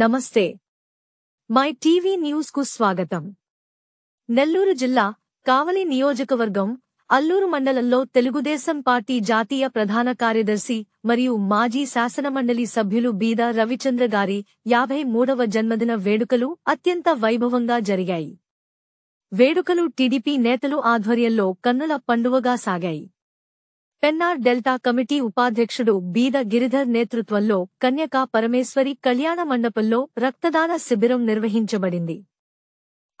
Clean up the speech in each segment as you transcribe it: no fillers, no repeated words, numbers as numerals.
నమస్తే. My TV news కు స్వాగతం. నెల్లూరు జిల్లా కావలి నియోజకవర్గం అల్లూరు మండలంలో తెలుగుదేశం పార్టీ జాతీయ ప్రధాన కార్యదర్శి మరియు మాజీ శాసనమండలి సభ్యులు బీద రవిచంద్ర గారి 53వ జన్మదిన వేడుకలు అత్యంత వైభవంగా జరిగాయి. వేడుకలు టీడీపీ నేతలు ఆధ్వర్యంలో కన్నుల పండువగా సాగాయి. పెన్నార్ డెల్టా కమిటీ ఉపాధ్యక్షుడు బీద గిరిధర్ నేతృత్వంలో కన్యకా పరమేశ్వరి కళ్యాణ మండపంలో రక్తదాన శిబిరం నిర్వహించబడింది.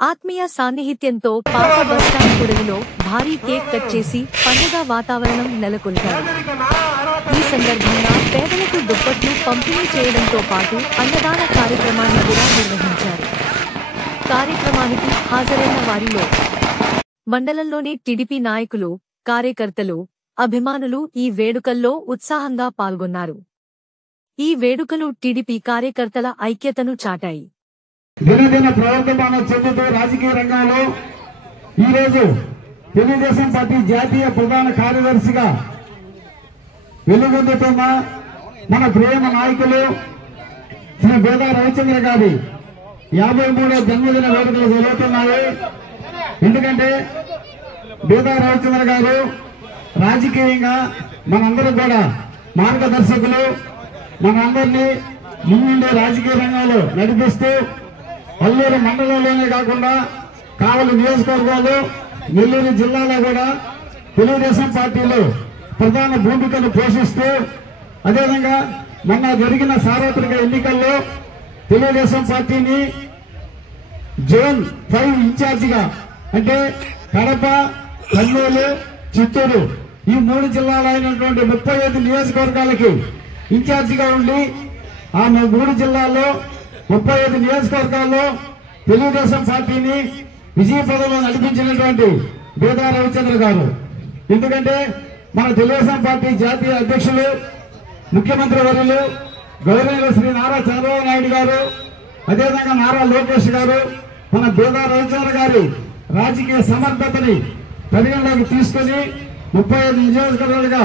ఆత్మీయ సాన్నిహిత్యంతో పాత బస్టాండ్ కూడలిలో భారీ కేక్ కట్ చేసి పండుగ వాతావరణం నెలకొల్పారు. ఈ సందర్భంగా పేదలకు దుప్పట్లు పంపిణీ చేయడంతో పాటు అన్నదాన కార్యక్రమాన్ని కూడా నిర్వహించారు. కార్యక్రమానికి హాజరైన వారిలో మండలంలోని టీడీపీ నాయకులు, కార్యకర్తలు, అభిమానులు ఈ వేడుకల్లో ఉత్సాహంగా పాల్గొన్నారు. ఈ వేడుకలు టీడీపీ కార్యకర్తల ఐక్యతను చాటాయి. దినదిన ప్రవర్తమానం చెందుతూ రాజకీయ రంగంలో ఈరోజు తెలుగుదేశం పార్టీ జాతీయ ప్రధాన కార్యదర్శిగా వెలుగొందుతున్న మన ప్రేమ నాయకులు శ్రీ బీద రవిచంద్ర గారి 53వ జన్మదిన వేడుకలు జరుగుతున్నాయి. ఎందుకంటే బీద రవిచంద్ర గారు రాజకీయంగా మనందరూ కూడా మార్గదర్శకులు, మనందరినీ ముందుండే రాజకీయ రంగంలో నడిపిస్తూ అల్లూరు మండలంలోనే కాకుండా కావలి నియోజకవర్గాలు, నెల్లూరు జిల్లాలో కూడా తెలుగుదేశం పార్టీలో ప్రధాన భూమికను పోషిస్తూ, అదేవిధంగా మొన్న జరిగిన సార్వత్రిక ఎన్నికల్లో తెలుగుదేశం పార్టీని జోన్ 5 ఇన్ఛార్జిగా అంటే కడప, కర్నూలు, చిత్తూరు ఈ 3 జిల్లాలైనటువంటి 35 నియోజకవర్గాలకి ఇన్ఛార్జిగా ఉండి ఆ 3 జిల్లాల్లో 35 నియోజకవర్గాల్లో తెలుగుదేశం పార్టీని విజయపదంలో నడిపించినటువంటి బీద రవిచంద్ర గారు. ఎందుకంటే మన తెలుగుదేశం పార్టీ జాతీయ అధ్యక్షులు, ముఖ్యమంత్రి వర్యులు గౌరవనీయులు శ్రీ నారా చంద్రబాబు నాయుడు గారు, అదేవిధంగా నారా లోకేష్ గారు మన బీద రవిచంద్ర గారి రాజకీయ సమర్థతని పరిగణలోకి తీసుకుని 35 నియోజకవర్గాలుగా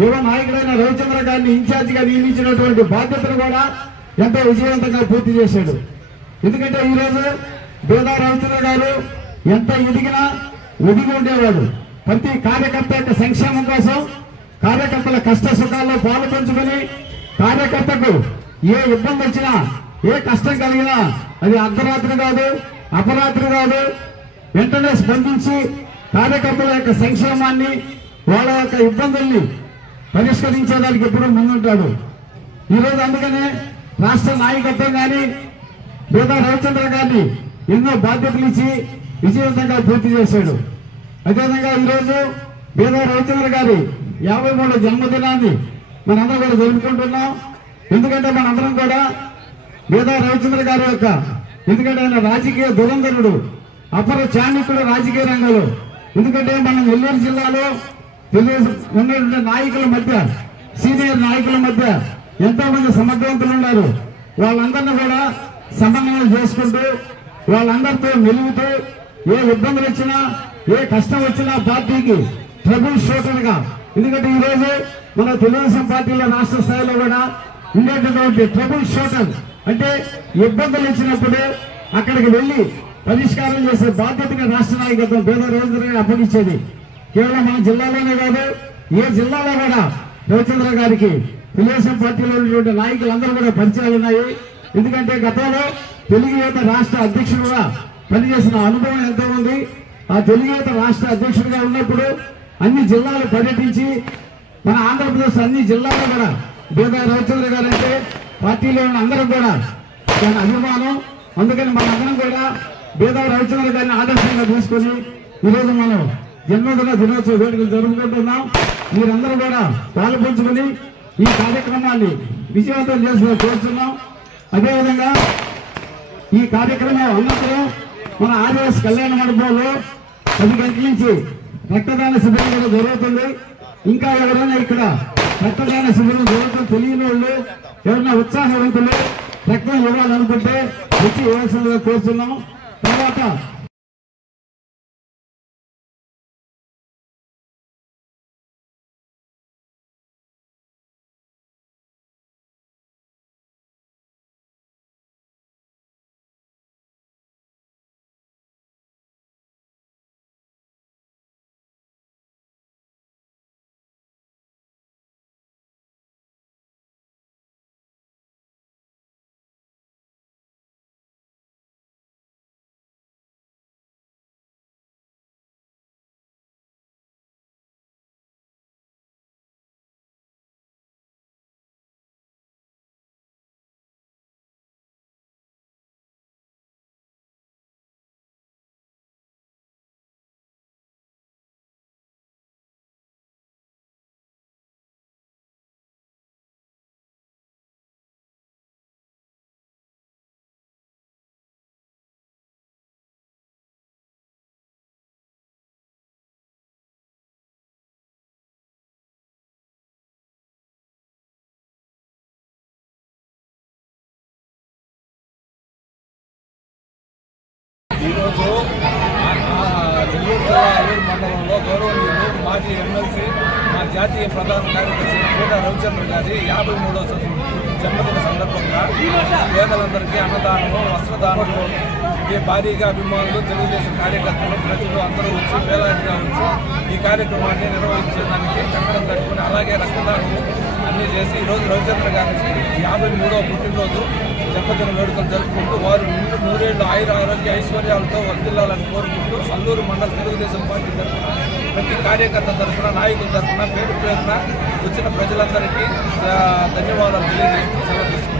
యువ నాయకుడైన రవిచంద్ర గారిని ఇన్ఛార్జిగా నియమించినటువంటి బాధ్యతను కూడా ఎంతో విజయవంతంగా పూర్తి చేశాడు. ఎందుకంటే ఈరోజు బీద రవిచంద్ర గారు ఎంత ఎదిగినా ఒదిగి ఉండేవాడు. ప్రతి కార్యకర్త యొక్క సంక్షేమం కోసం, కార్యకర్తల కష్ట సుఖాల్లో పాలు పంచుకుని, కార్యకర్తకు ఏ ఇబ్బంది వచ్చినా, ఏ కష్టం కలిగినా అది అర్ధరాత్రి కాదు, అపరాత్రి కాదు, వెంటనే స్పందించి కార్యకర్తల యొక్క సంక్షేమాన్ని, వాళ్ళ యొక్క ఇబ్బందుల్ని పరిష్కరించేదానికి ఎప్పుడూ ముందుంటాడు. ఈరోజు అందుకనే రాష్ట్ర నాయకత్వం కానీ బీద రవిచంద్ర గారిని ఎన్నో బాధ్యతలు ఇచ్చి విజయవంతంగా పూర్తి చేశాడు. అదేవిధంగా ఈరోజు బీద రవిచంద్ర గారి 53వ జన్మదినాన్ని మనందరం కూడా జరుపుకుంటున్నాం. ఎందుకంటే మనందరం కూడా బీద రవిచంద్ర గారి యొక్క, ఎందుకంటే ఆయన రాజకీయ దురంధరుడు, అపర చాణిక్యుడు రాజకీయ రంగంలో. ఎందుకంటే మన నెల్లూరు జిల్లాలో ఉన్నటువంటి నాయకుల మధ్య, సీనియర్ నాయకుల మధ్య ఎంతో మంది సమర్థవంతులు ఉన్నారు. వాళ్ళందరినీ కూడా సమన్వయం చేసుకుంటూ, వాళ్ళందరితో మెలుగుతూ, ఏ ఇబ్బందులు వచ్చినా, ఏ కష్టం వచ్చినా పార్టీకి ట్రబుల్ షూటర్ గా, ఎందుకంటే ఈరోజు మన తెలుగుదేశం పార్టీలో రాష్ట్ర స్థాయిలో కూడా ఉండేటటువంటి ట్రబుల్ షూటర్ అంటే ఇబ్బందులు వచ్చినప్పుడు అక్కడికి వెళ్లి పరిష్కారం చేసే బాధ్యతగా రాష్ట్ర నాయకత్వం బీద రవిచంద్ర గారు అప్పగించేది. కేవలం మన జిల్లాలోనే కాదు, ఏ జిల్లాలో కూడా రవిచంద్ర గారికి తెలుగుదేశం పార్టీలో ఉన్నటువంటి నాయకులందరూ కూడా పరిచయాలు ఉన్నాయి. ఎందుకంటే గతంలో తెలుగు యువత రాష్ట్ర అధ్యక్షుడుగా పనిచేసిన అనుభవం ఎంతో ఉంది. ఆ తెలుగు యువత రాష్ట్ర అధ్యక్షుడిగా ఉన్నప్పుడు అన్ని జిల్లాలు పర్యటించి మన ఆంధ్రప్రదేశ్ అన్ని జిల్లాల్లో కూడా బీద రవిచంద్ర గారు అంటే పార్టీలో ఉన్న అందరూ కూడా దాని అభిమానం. అందుకని మనందరం కూడా బీద రవిచంద్ర గారిని ఆదర్శంగా తీసుకుని ఈరోజు మనం జన్మదిన దినోత్సవ వేడుకలు జరుపుకుంటున్నాం. మీరందరూ కూడా పాల్పంచుకుని ఈ కార్యక్రమాన్ని విజయవంతం చేసి కోరుతున్నాం. అదేవిధంగా ఈ కార్యక్రమం అనంతరం మన ఆర్ఎస్ కళ్యాణ మండపంలో 10 గంటల నుంచి రక్తదాన శిబిరం కూడా జరుగుతుంది. ఇంకా ఎవరైనా ఇక్కడ రక్తదాన శిబిరం జరుగుతుంది తెలియని వాళ్ళు, ఎవరైనా ఉత్సాహవంతులు రక్తం ఇవ్వాలనుకుంటే వచ్చి ఇవ్వాల్సిందిగా కోరుతున్నాం. తర్వాత ఈరోజు నెల్లూరు జిల్లా అల్లూరు మండలంలో గౌరవనీయులు మాజీ ఎమ్మెల్సీ మా జాతీయ ప్రధాన కార్యదర్శి కోట రవిచంద్ర గారి 53వ జన్మదిన సందర్భంగా పేదలందరికీ అన్నదానము వస్త్రదానము భారీగా అభిమానులు తెలుగుదేశం కార్యకర్తలు ప్రజలు అందరూ వచ్చి వేలాదిగా వచ్చి ఈ కార్యక్రమాన్ని నిర్వహించడానికి కంకణం కట్టుకుని అలాగే రక్తదానం అన్నీ చేసి ఈరోజు రవిచంద్ర గారికి 53వ పుట్టినరోజు జన్మదిన వేడుకలు జరుపుకుంటూ వారు నూరేళ్లు ఆరోగ్య ఐశ్వర్యాలతో వర్ధిల్లాలని కోరుకుంటూ అల్లూరు మండల తెలుగుదేశం పార్టీ తరఫున ప్రతి కార్యకర్త తరఫున నాయకుల తరఫున పేరు వచ్చిన ప్రజలందరికీ ధన్యవాదాలు తెలియజేస్తూ సెలవు తీసుకుంటున్నాను.